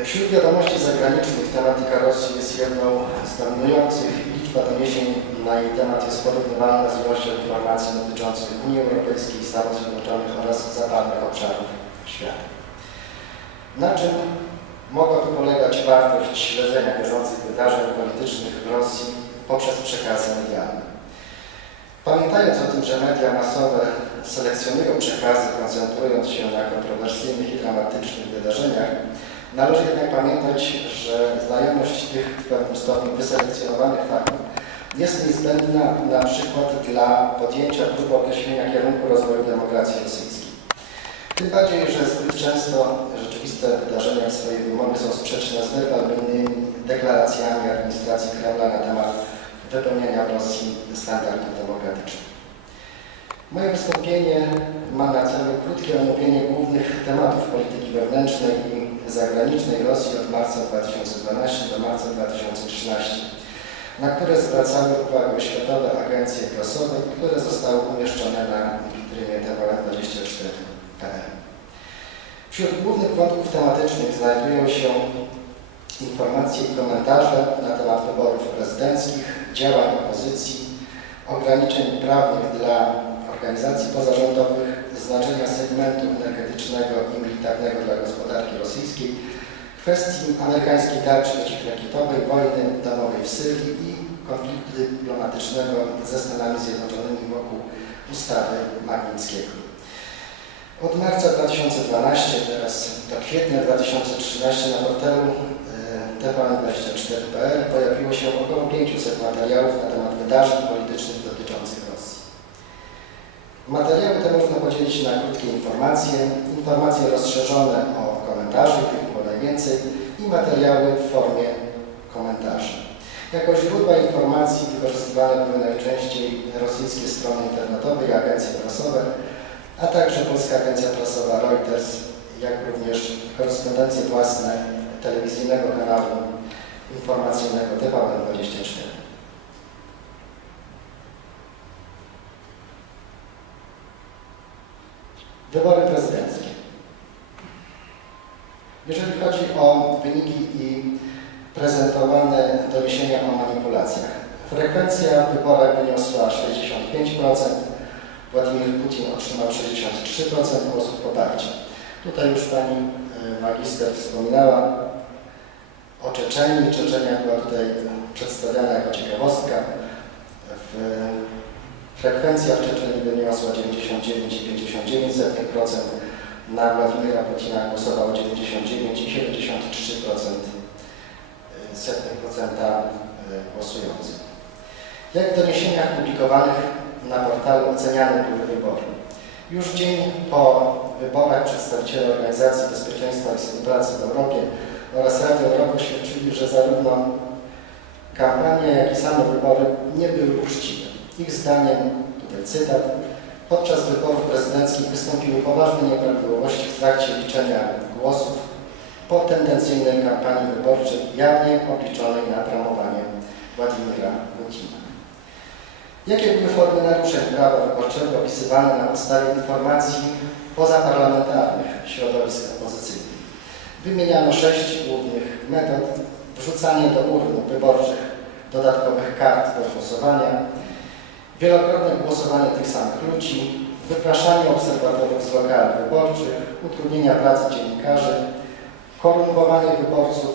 E, Wśród wiadomości zagranicznych tematyka Rosji jest jedną z dominujących. Liczba doniesień na jej temat jest porównywalna z ilością informacji dotyczących Unii Europejskiej, Stanów Zjednoczonych oraz zapalnych obszarów świata. Na czym mogłaby polegać wartość śledzenia bieżących wydarzeń politycznych w Rosji poprzez przekazy medialne? Pamiętając o tym, że media masowe selekcjonują przekazy, koncentrując się na kontrowersyjnych i dramatycznych wydarzeniach, należy jednak pamiętać, że znajomość tych w pewnym stopniu wyselekcjonowanych faktów jest niezbędna na przykład dla podjęcia prób określenia kierunku rozwoju demokracji rosyjskiej. Tym bardziej, że zbyt często rzeczywiste wydarzenia w swojej wymowie są sprzeczne z werbalnymi deklaracjami administracji Kremla na temat wypełniania w Rosji standardów demokratycznych. Moje wystąpienie ma na celu krótkie omówienie głównych tematów polityki wewnętrznej i zagranicznej Rosji od marca 2012 do marca 2013, na które zwracały uwagę światowe agencje prasowe, które zostały umieszczone na witrynie TVN24.pl. Wśród głównych wątków tematycznych znajdują się informacje i komentarze na temat wyborów prezydenckich, działań opozycji, ograniczeń prawnych dla organizacji pozarządowych, znaczenia segmentu energetycznego i militarnego dla gospodarki rosyjskiej, kwestii amerykańskiej tarczy przeciwrakietowej, wojny domowej w Syrii i konfliktu dyplomatycznego ze Stanami Zjednoczonymi wokół ustawy Magnickiego. Od marca 2012, teraz do kwietnia 2013 na portalu e, TVN24.pl pojawiło się około 500 materiałów na temat wydarzeń. Materiały te można podzielić na krótkie informacje, informacje rozszerzone o komentarze, tych było najwięcej, i materiały w formie komentarzy. Jako źródła informacji wykorzystywane były najczęściej rosyjskie strony internetowe i agencje prasowe, a także Polska Agencja Prasowa Reuters, jak również korespondencje własne telewizyjnego kanału informacyjnego TVN24. Wybory prezydenckie. Jeżeli chodzi o wyniki i prezentowane doniesienia o manipulacjach, frekwencja w wyborach wyniosła 65%, Władimir Putin otrzymał 63% głosów poparcia. Tutaj już pani y, magister wspominała o Czeczenii. Czeczenia była tutaj przedstawiana jako ciekawostka. W, frekwencja w Czeczenii wyniosła 99,59%. Na Władimira Putina głosowało 99,73% setnych procenta y, głosujących. Jak w doniesieniach publikowanych na portalu oceniane były wybory. Już dzień po wyborach przedstawiciele Organizacji Bezpieczeństwa i Współpracy w Europie oraz Rady Europy oświadczyli, że zarówno kampania, jak i same wybory nie były uczciwe. Ich zdaniem, tutaj cytat, podczas wyborów prezydenckich wystąpiły poważne nieprawidłowości w trakcie liczenia głosów po tendencyjnej kampanii wyborczej, jawnie obliczonej na promowanie Władimira Putina. Jakie były formy naruszeń prawa wyborczego opisywane na podstawie informacji pozaparlamentarnych środowisk opozycyjnych? Wymieniano sześć głównych metod. Wrzucanie do urn wyborczych dodatkowych kart do głosowania, wielokrotne głosowanie tych samych ludzi, wypraszanie obserwatorów z lokali wyborczych, utrudnienia pracy dziennikarzy, korumpowanie wyborców,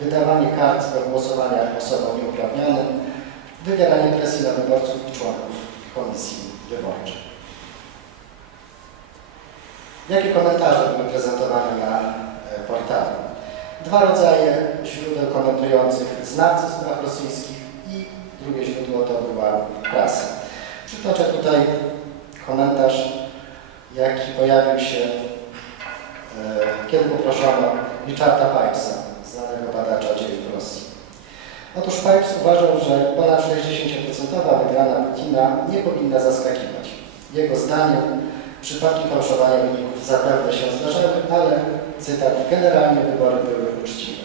wydawanie kart do głosowania osobom nieuprawnionym, wywieranie presji na wyborców i członków komisji wyborczej. Jakie komentarze były prezentowane na e, portalu? Dwa rodzaje źródeł komentujących znawcy spraw rosyjskich i drugie źródło to była prasa. Przytoczę tutaj komentarz, jaki pojawił się, e, kiedy poproszono Richarda Pipesa, znanego badacza. Otóż Pipes uważał, że ponad 60% wygrana Putina nie powinna zaskakiwać. Jego zdaniem przypadki fałszowania wyników zapewne się zdarzały, ale, cytat, generalnie wybory były uczciwe.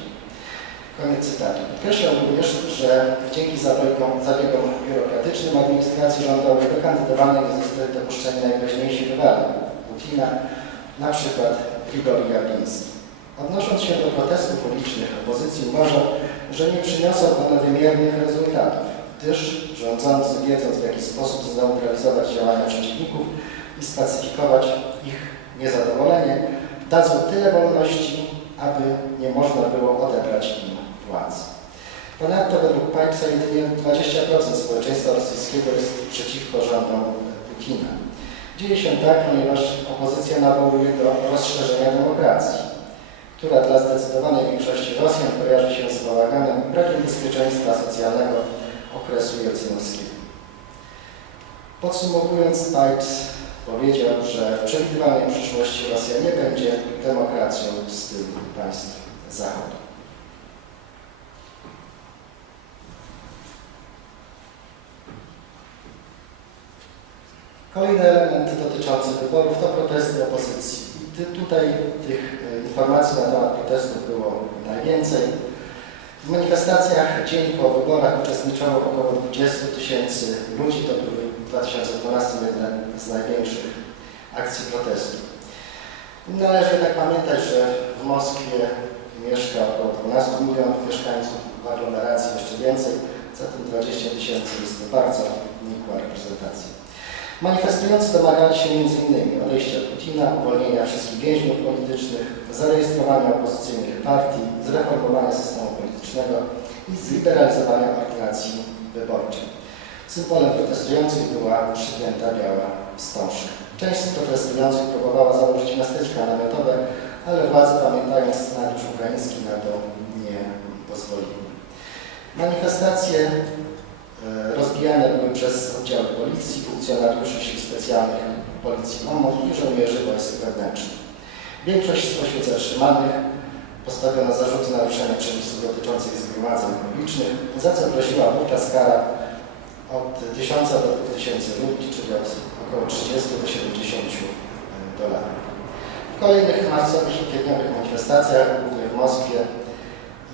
Koniec cytatu. Podkreślał również, że dzięki zabiegom, zabiegom biurokratycznym administracji rządowej do kandydowania nie zostali dopuszczeni najgroźniejsi rywale Putina, na przykład Grigori Jarliński. Odnosząc się do protestów ulicznych opozycji uważam, że nie przyniosą one wymiernych rezultatów, gdyż rządzący wiedząc w jaki sposób zneutralizować działania przeciwników i spacyfikować ich niezadowolenie, dadzą tyle wolności, aby nie można było odebrać im władzy. Ponadto według Pipesa jedynie 20% społeczeństwa rosyjskiego jest przeciwko rządom Putina. Dzieje się tak, ponieważ opozycja nawołuje do rozszerzenia demokracji, która dla zdecydowanej większości Rosjan kojarzy się z bałaganem i brakiem bezpieczeństwa socjalnego okresu jelcynowskiego. Podsumowując, Pipes powiedział, że w przewidywalnej przyszłości Rosja nie będzie demokracją w stylu państw Zachodu. Kolejny element dotyczący wyborów to protesty opozycji. Tutaj tych e, informacji na temat protestów było najwięcej. W manifestacjach dzień po wyborach uczestniczyło około 20 tysięcy ludzi. To był w 2012 jeden z największych akcji protestu. Należy jednak pamiętać, że w Moskwie mieszka około 12 milionów mieszkańców, w aglomeracji jeszcze więcej, zatem 20 tysięcy jest to bardzo nikła reprezentacja. Manifestujący domagali się m.in. odejścia Putina, uwolnienia wszystkich więźniów politycznych, zarejestrowania opozycyjnych partii, zreformowania systemu politycznego i zliberalizowania ordynacji wyborczej. Symbolem protestujących była przypięta biała wstążka. Część z protestujących próbowała założyć miasteczka namiotowe, ale władze pamiętając scenariusz ukraiński na to nie pozwoliły. Manifestacje rozbijane były przez oddziały policji, funkcjonariuszy sił specjalnych policji OMON i żołnierzy wojsk wewnętrznych. Większość spośród zatrzymanych postawiono zarzuty naruszenia przepisów dotyczących zgromadzeń publicznych, za co groziła wówczas kara od 1000 do 2000 rubli, czyli od około 30 do 70 dolarów. W kolejnych marcowych i kwietniowych manifestacjach, głównie w Moskwie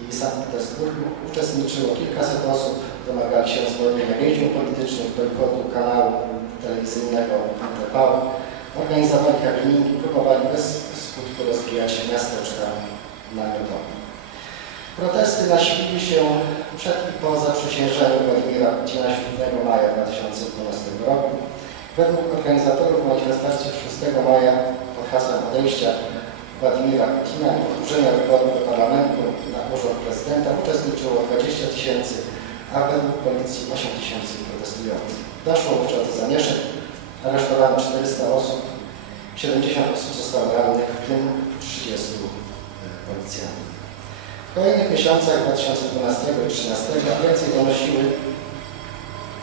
i Sankt Petersburgu, uczestniczyło kilkaset osób, domagali się zwolnienia więźniów politycznych, bojkotu kanału telewizyjnego NTV, organizowali happeningi, próbowali bez skutku rozwijać miasteczka namiotowe. Protesty nasiliły się przed i po zaprzysiężeniu Władimira Putina 7 maja 2012 roku. Według organizatorów manifestacji 6 maja pod hasłem odejścia Władimira Putina i powtórzenia wyborów do parlamentu na urząd prezydenta uczestniczyło 20 tysięcy, a według policji 8 tysięcy protestujących. Doszło wówczas do zamieszek, aresztowano 400 osób, 70 osób zostało rannych, w tym 30 policjantów. W kolejnych miesiącach 2012 i 2013 agencje donosiły,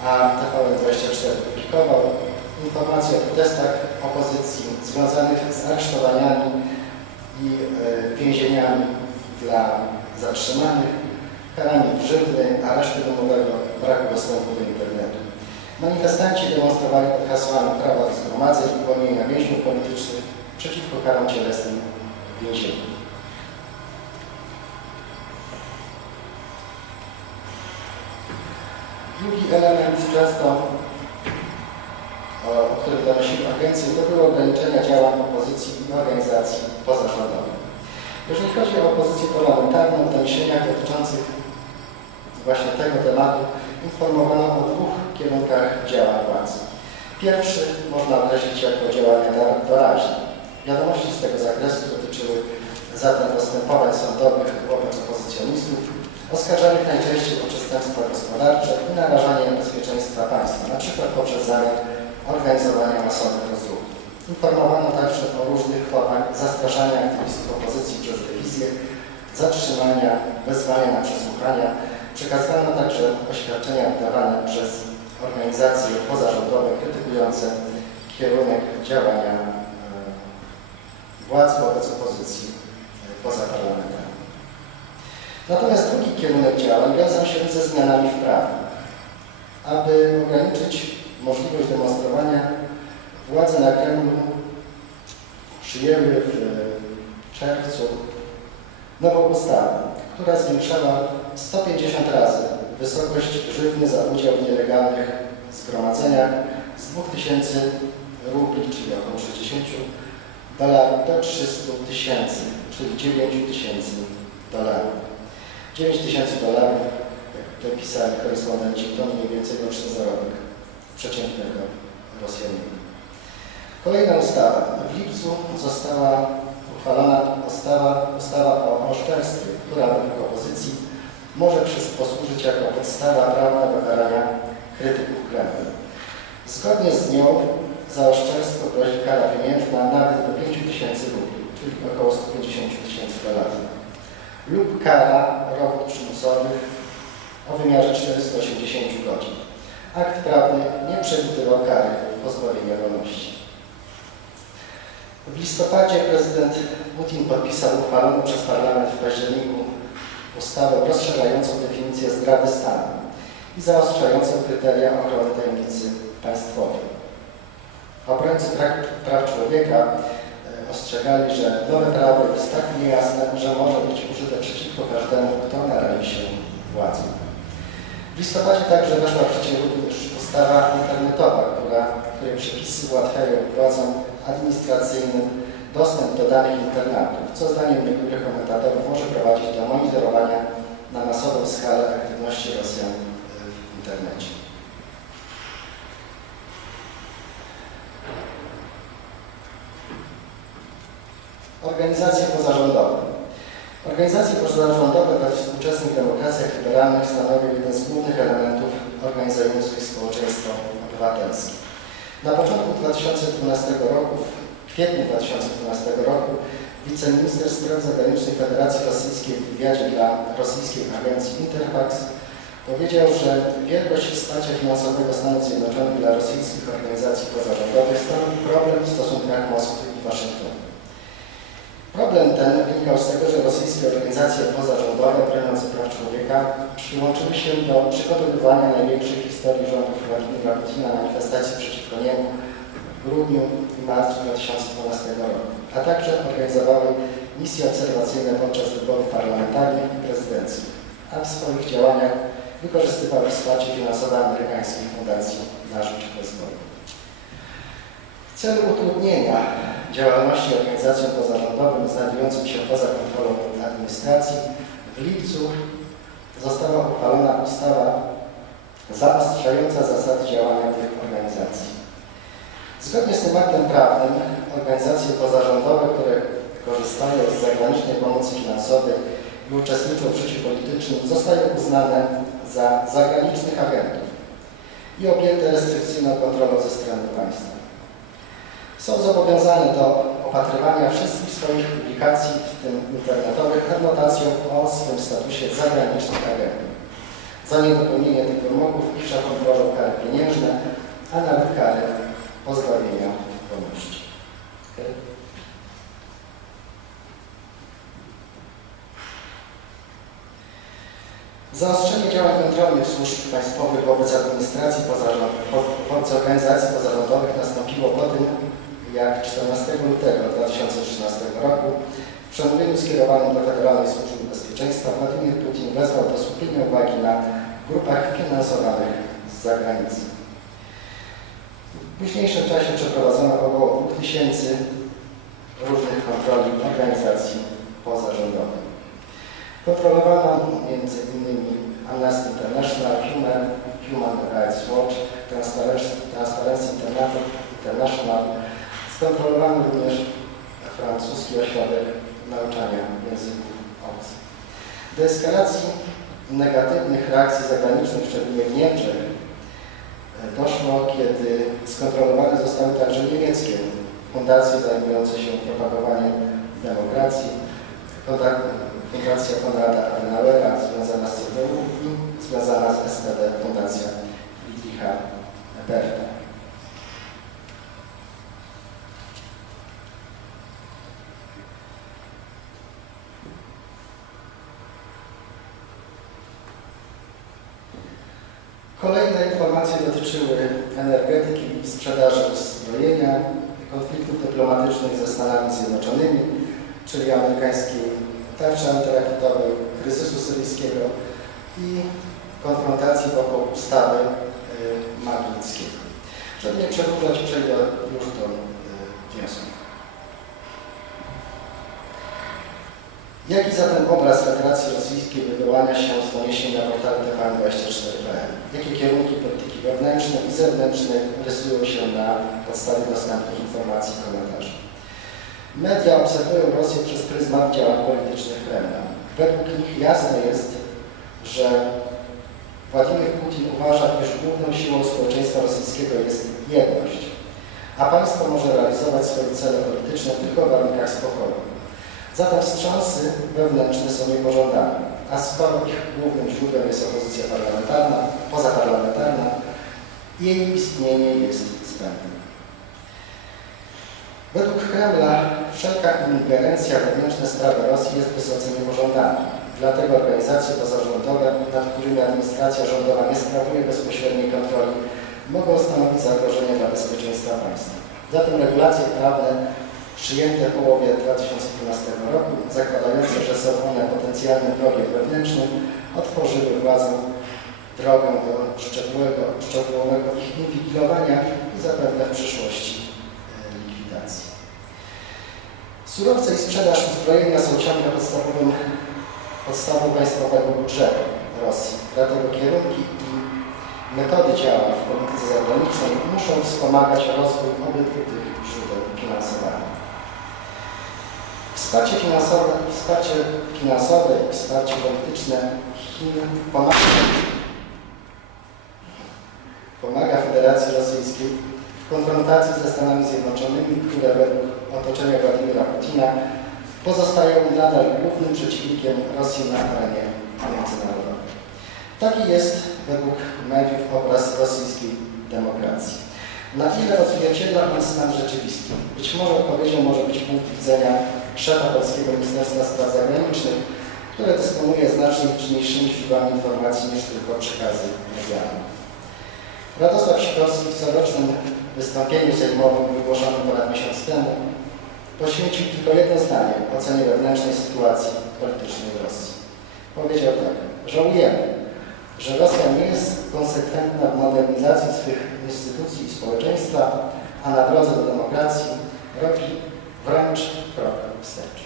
a TVN24 publikował informacje o protestach opozycji związanych z aresztowaniami i e, więzieniami dla zatrzymanych, karami grzywny, aresztu domowego, braku dostępu do internetu. Manifestanci demonstrowali pod hasłami prawa do zgromadzeń uwolnienia więźniów politycznych przeciwko karom cielesnym w więzieniu. Drugi element często, o, o którym donosiły agencje, to były ograniczenia działań opozycji i organizacji pozarządowych. Jeżeli chodzi o opozycję parlamentarną, w doniesieniach dotyczących właśnie tego tematu informowano o dwóch kierunkach działań władzy. Pierwszy można określić jako działania doraźne. Wiadomości z tego zakresu dotyczyły zatem postępowań sądowych wobec opozycjonistów, oskarżanych najczęściej o przestępstwa gospodarcze i narażanie bezpieczeństwa państwa, np. poprzez zamiar organizowania masowych rozruchów. Informowano także o różnych formach zastraszania aktywistów opozycji przez rewizję, zatrzymania, wezwania na przesłuchania. Przekazano także oświadczenia wydawane przez organizacje pozarządowe krytykujące kierunek działania e, władz wobec opozycji e, pozaparlamentarnej. Natomiast drugi kierunek działań wiązał się ze zmianami w prawie. Aby ograniczyć możliwość demonstrowania, władze na Kremlu przyjęły w czerwcu nową ustawę, która zwiększała 150 razy wysokość grzywny za udział w nielegalnych zgromadzeniach z 2000 rubli, czyli około 60 dolarów do 300 tysięcy, czyli 9 tysięcy dolarów. 9 tysięcy dolarów, jak tutaj pisali korespondenci, to mniej więcej roczny zarobek przeciętnego Rosjanina. Kolejna ustawa. W lipcu została uchwalona ustawa, ustawa o oszczerstwie, która według opozycji może posłużyć jako podstawa prawna do karania krytyków Kremla. Zgodnie z nią za oszczerstwo grozi kara pieniężna nawet do 5 tysięcy rubli, czyli około 150 tysięcy dolarów, lub kara robót przymusowych o wymiarze 480 godzin. Akt prawny nie przewidywał kary pozbawienia wolności. W listopadzie prezydent Putin podpisał uchwaloną przez parlament w październiku ustawę rozszerzającą definicję zdrady stanu i zaostrzającą kryteria ochrony tajemnicy państwowej. Obrońcy praw, człowieka e, ostrzegali, że nowe prawo jest tak niejasne, że może być użyte przeciwko każdemu, kto narazi się władzą. W listopadzie także weszła w życie również ustawa internetowa, która, której przepisy ułatwiają władzom administracyjnym dostęp do danych internatów, co zdaniem niektórych komentatorów może prowadzić do monitorowania na masową skalę aktywności Rosjan e, w internecie. Organizacje pozarządowe. Organizacje pozarządowe we współczesnych demokracjach liberalnych stanowią jeden z głównych elementów organizujących społeczeństwo obywatelskie. Na początku 2012 roku, w kwietniu 2012 roku, wiceminister spraw zagranicznych Federacji Rosyjskiej w wywiadzie dla rosyjskiej agencji Interfax powiedział, że wielkość wsparcia finansowego Stanów Zjednoczonych dla rosyjskich organizacji pozarządowych stanowi problem w stosunkach Moskwy i Waszyngtonu. Problem ten wynikał z tego, że rosyjskie organizacje pozarządowe broniące praw człowieka przyłączyły się do przygotowywania największej w historii rządów Władimira Putina manifestacji przeciwko niemu w grudniu i marcu 2012 roku, a także organizowały misje obserwacyjne podczas wyborów parlamentarnych i prezydenckich, a w swoich działaniach wykorzystywały wsparcie finansowe amerykańskiej Fundacji na Rzecz Rozwoju. Celu utrudnienia działalności organizacjom pozarządowym znajdującym się poza kontrolą administracji w lipcu została uchwalona ustawa zaostrzająca zasady działania tych organizacji. Zgodnie z tym aktem prawnym organizacje pozarządowe, które korzystają z zagranicznej pomocy finansowej i uczestniczą w życiu politycznym, zostają uznane za zagranicznych agentów i objęte restrykcyjną kontrolą ze strony państwa są zobowiązane do opatrywania wszystkich swoich publikacji, w tym internetowych, adnotacją o swym statusie zagranicznych agentów. Za niedopełnienie tych wymogów ich szefom grożą kary pieniężne, a nawet kary pozbawienia wolności. Zaostrzenie działań kontrolnych służb państwowych wobec administracji pozarządowych, wobec organizacji pozarządowych nastąpiło po tym, jak 14 lutego 2013 roku w przemówieniu skierowanym do Federalnej Służby Bezpieczeństwa Władimir Putin wezwał do skupienia uwagi na grupach finansowanych z zagranicy. W późniejszym czasie przeprowadzono około 2000 różnych kontroli organizacji pozarządowych. Kontrolowano innymi Amnesty International, Human, Human Rights Watch, Transparency International, Skontrolowano również francuski ośrodek nauczania języków obcych. Do eskalacji negatywnych reakcji zagranicznych, szczególnie w Niemczech, doszło, kiedy skontrolowane zostały także niemieckie fundacje zajmujące się propagowaniem demokracji, Fundacja Konrada Adenauera związana z CDU i związana z SPD Fundacja Friedricha Eberta. Kolejne informacje dotyczyły energetyki sprzedaży uzbrojenia, konfliktów dyplomatycznych ze Stanami Zjednoczonymi, czyli amerykańskiej tarczy antyrakietowej, kryzysu syryjskiego i konfrontacji wokół ustawy y, Magnitskiego. Żeby nie przedłużać, przejdę już do y, wniosków. Jaki zatem obraz Federacji Rosyjskiej wywołania się z doniesień na portalu TVN24.pl? Jakie kierunki polityki wewnętrznej i zewnętrznej rysują się na podstawie dostępnych informacji i komentarzy? Media obserwują Rosję przez pryzmat działań politycznych Kremla. Według nich jasne jest, że Władimir Putin uważa, iż główną siłą społeczeństwa rosyjskiego jest jedność, a państwo może realizować swoje cele polityczne tylko w warunkach spokoju. Zatem wstrząsy wewnętrzne są niepożądane, a skoro ich głównym źródłem jest opozycja parlamentarna, pozaparlamentarna, jej istnienie jest zbędne. Według Kremla wszelka ingerencja wewnętrzne sprawy Rosji jest wysoce niepożądana. Dlatego organizacje pozarządowe, nad którymi administracja rządowa nie sprawuje bezpośredniej kontroli, mogą stanowić zagrożenie dla bezpieczeństwa państwa. Zatem regulacje prawne przyjęte w połowie 2012 roku, zakładające, że są one potencjalnym wrogiem wewnętrznym, otworzyły władzom drogę do szczegółowego, szczegółowego ich inwigilowania i zapewne w przyszłości e, likwidacji. Surowce i sprzedaż uzbrojenia są ciągle podstawowym, podstawą państwowego budżetu Rosji. Dlatego kierunki i metody działań w polityce zagranicznej muszą wspomagać rozwój obydwu tych źródeł finansowania. Wsparcie finansowe, wsparcie finansowe i wsparcie polityczne Chin pomaga, pomaga Federacji Rosyjskiej w konfrontacji ze Stanami Zjednoczonymi, które według otoczenia Władimira Putina pozostają nadal głównym przeciwnikiem Rosji na arenie międzynarodowej. Taki jest według mediów obraz rosyjskiej demokracji. Na ile odzwierciedla on stan rzeczywisty? Być może odpowiedzią może być punkt widzenia szefa polskiego Ministerstwa Spraw Zagranicznych, które dysponuje znacznie liczniejszymi źródłami informacji niż tylko przekazy medialne. Radosław Sikorski w corocznym wystąpieniu sejmowym wygłoszonym ponad miesiąc temu poświęcił tylko jedno zdanie ocenie wewnętrznej sytuacji politycznej Rosji. Powiedział tak, żałujemy, że Rosja nie jest konsekwentna w modernizacji swych instytucji i społeczeństwa, a na drodze do demokracji robi wręcz krok upset.